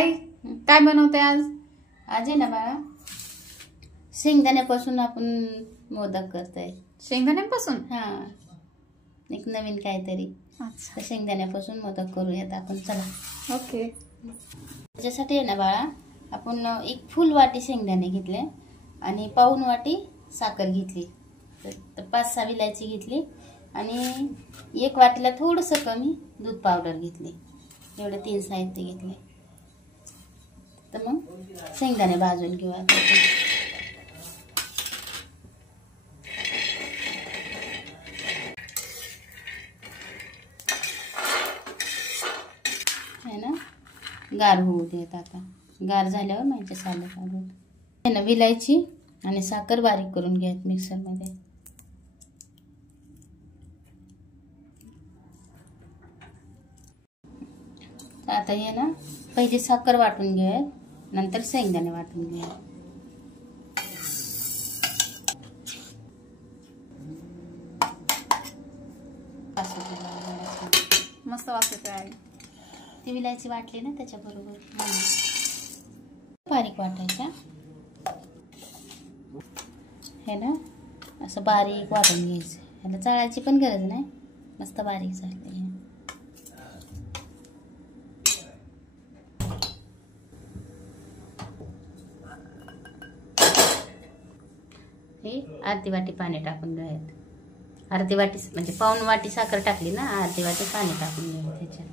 आई काय बनवते आज? आज आहे ना बाळा, शेंगदाण्यापासून आपण मोदक करतोय. शेंगदाण्यापासून? हा, एक नवीन काहीतरी. अच्छा, शेंगदाण्यापासून मोदक करूयात आपण. चला. ओके. त्याच्यासाठी आहे ना बाळा, आपण एक फुल वाटी शेंगदाणे घेतले आणि पाऊण वाटी साखर घेतली, तर 5-6 विलायची घेतली आणि एक वाटीला थोडंसं कमी दूध पावडर घेतली. एवढे 3 साहित्य घेतले. तर मग शेंगदाणे भाजून घेऊ आता. है ना, गार होऊ देत. आता गार झाल्यावर माझ्या सालं काढून आहे ना, विलायची आणि साखर बारीक करून घ्यायत मिक्सरमध्ये. आता हे ना, पहिली साखर वाटून घेऊयात, नंतर शेंगदाणे वाटून घेऊयात. मस्त वास येतोय आई. ती विलायची वाटली ना त्याच्याबरोबर बारीक वाटायच्या. हे ना, असं बारीक वाटून घ्यायचं. ह्याला चाळायची पण गरज नाही, मस्त बारीक झालं. हे अर्धी वाटी पाणी टाकून घ्यायचं. अर्धी वाटी म्हणजे पाऊण वाटी साखर टाकली ना, अर्धी वाटी पाणी टाकून घ्यायचं त्याच्यात.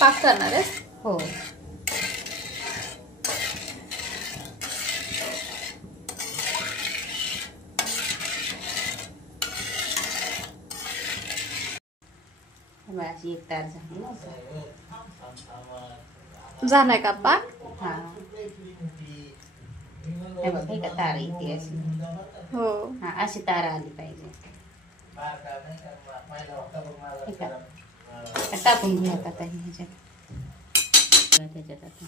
पाक करणार आहेस? हो. अशी एक तार झाली ना. झालाय का पाक? हा, हे बघ, हे का तार येते अशी. हो. हा, अशी तार आली पाहिजे. टाकून घेऊयात आता ह्याच्यात. त्याच्यात आता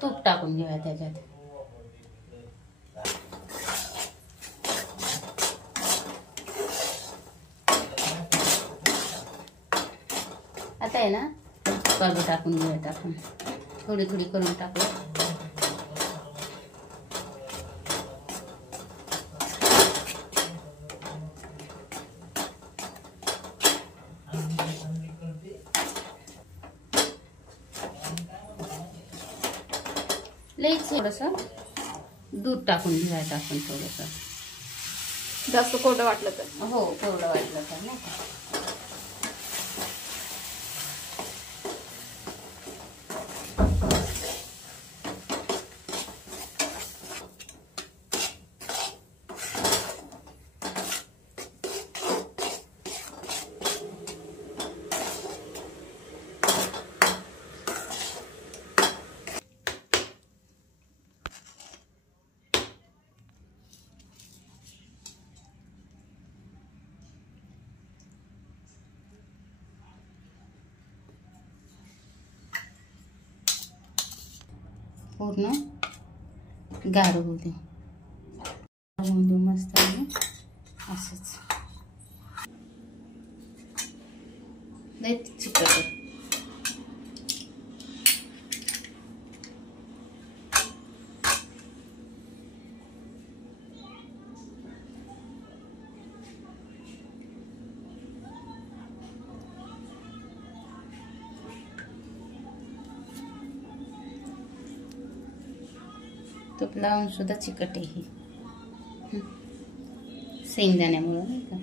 तूप टाकून घेऊया त्याच्यात. आता आहे ना, काजू टाकून घेऊयात आपण. थोडी थोडी करून टाकूया. लईच थोडंसं दूध टाकून घ्यायचं आपण. थोडंसं जास्त कोरडं वाटलं तर? हो, कोरडं वाटलं तर नाही का. पूर्ण गार होऊ दे. होऊ दे मस्त आहे. असंच लई चिकट. तूप लावून सुद्धा चिकट आहे ही, शेंगदाण्यामुळं नाही का.